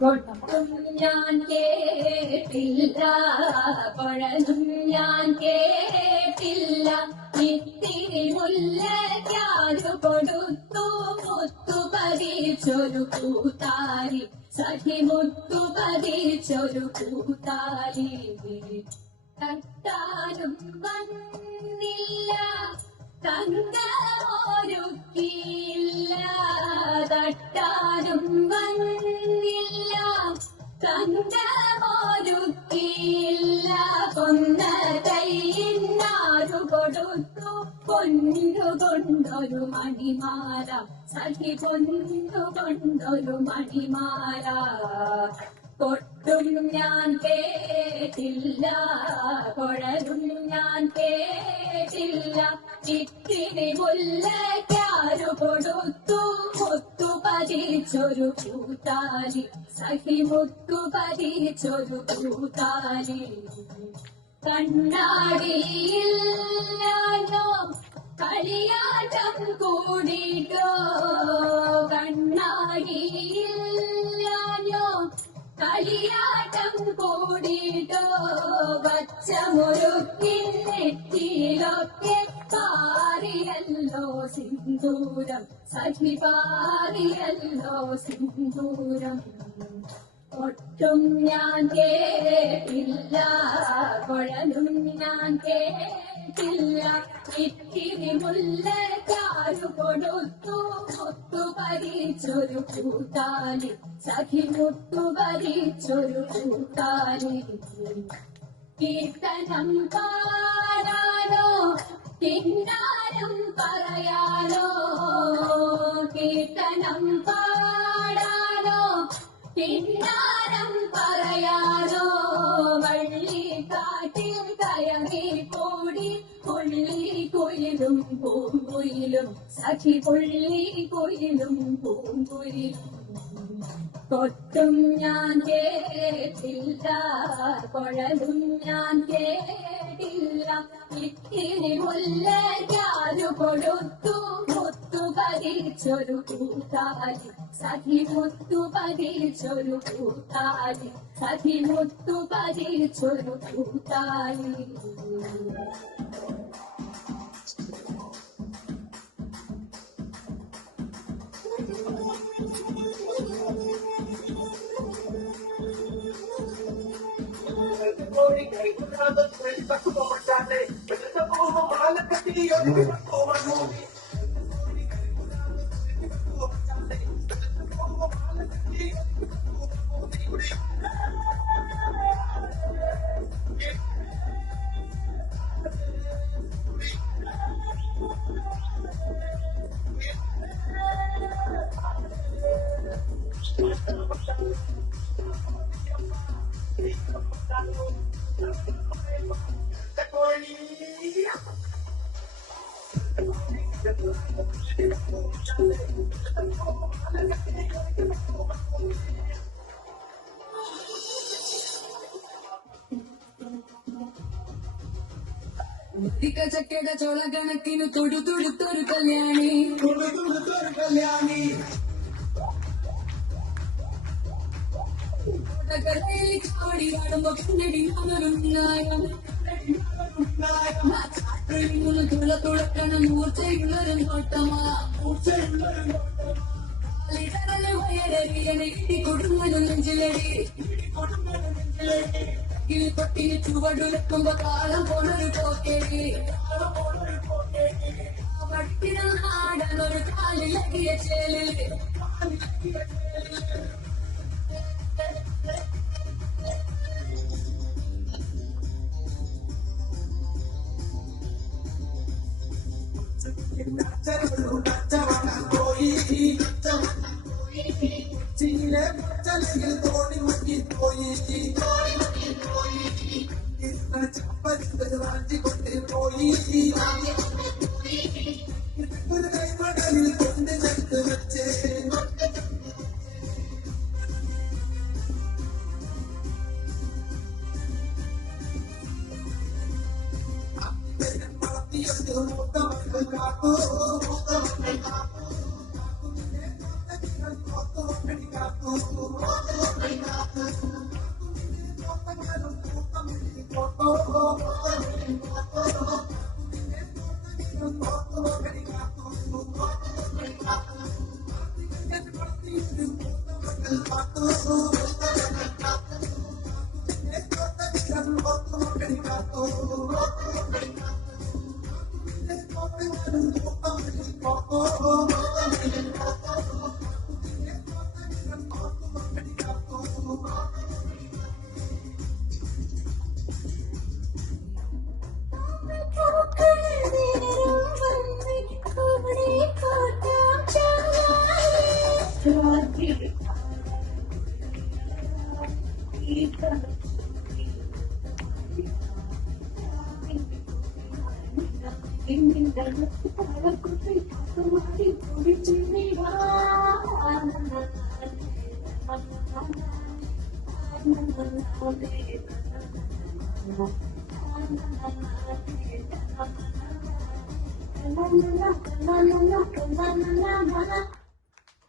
കൊട്ടും ഞാൻ കേട്ടില്ല, കുഴലും ഞാൻ കേട്ടില്ല, ഇത്തിരി മുല്ലയ്ക്കാരു കൊടുത്തു മുത്തു പതിച്ചൊരു കൂത്താരി, സഖി മുത്തു പതിച്ചൊരു കൂത്താരി. തട്ടാനും വന്നില്ല തങ്കമൊരുക്കിയില്ല, തട്ടാനും വന്നില്ല തങ്കമൊരുക്കിയില്ല, കൊന്ന കൈയിന്നാരു കൊടുത്തു പൊന്നുകൊണ്ടൊരു മണിമാല, സഖി പൊന്നുകൊണ്ടൊരു മണിമാല. കൊട്ടും ഞാൻ കേട്ടില്ല, കുഴലും ഞാൻ കേട്ടില്ല, ഇത്തിരി മുല്ലയ്ക്കാരു കൊടുത്തു മുത്തു പതിച്ചൊരു കൂത്താരി, സഖി മുത്തു പതിച്ചൊരു കൂത്താരി. കണ്ണാടിയില്ലാഞ്ഞോ കളിയാട്ടം കൂടിട്ടോ, കണ്ണാടിയില്ലാഞ്ഞോ കളിയാട്ടം കൂടിട്ടോ, പച്ചമുറുക്കിൻ നെറ്റിയിലൊക്കെ പാറിയല്ലോ സിന്ദൂരം, സഖി പാറിയല്ലോ സിന്ദൂരം. ഒട്ടും ഞാൻ കേട്ടില്ല, കുഴലും ഞാൻ കേട്ടില്ല, ഇത്തിരി മുല്ലയ്ക്കാരു കൊടുത്തു മുത്തു പതിച്ചൊരു കൂത്താരി, സഖി മുത്തു പതിച്ചൊരു കൂത്താരി. കീർത്തനം പാടാനോ കിന്നാരം പറയാനോ, കീർത്തനം പാടാനോ കിന്നാരം പറയാനോ, വള്ളിക്കാട്ടിൽ കയറി കൂടി പുള്ളി കുയിലും പൂങ്കുയിലും, സഖി പുള്ളി കുയിലും പൂങ്കുയിലും. കൊട്ടും ഞാൻ കേട്ടില്ല, കുഴലും ഞാൻ കേട്ടില്ല, ഇത്തിരി മുല്ലയ്ക്കാരു കൊടുത്തു മുത്തു പതിച്ചൊരു കൂത്താരി, സഖി മുത്തു പതിച്ചൊരു കൂത്താരി, സഖി മുത്തു പതിച്ചൊരു കൂത്താരി. ചക്കട ചോള കണക്കിന് തൊടുത്തൊടുത്തൊരു കല്യാണി, കല്യാണി കാവടി കാണുമ്പോ പിന്നടി തുളക്കണം മൂർച്ചയുള്ളൊരു നോട്ടമാ, കൊടുങ്ങലും നെഞ്ചിലടി, കൊട്ടിന് ചുവടുലക്കുമ്പോ കാലം പോണൊരു പോക്കേടി, നാടനൊരു കാലിലകിയ ചേലിൽ തോണി മുക്കി പോയി കൊണ്ട് പോയി ഒരു കൈമടലിൽ കൊണ്ട് ചേർത്ത് വെച്ചേ. കാക്കോ Na na na na na na na na na na na.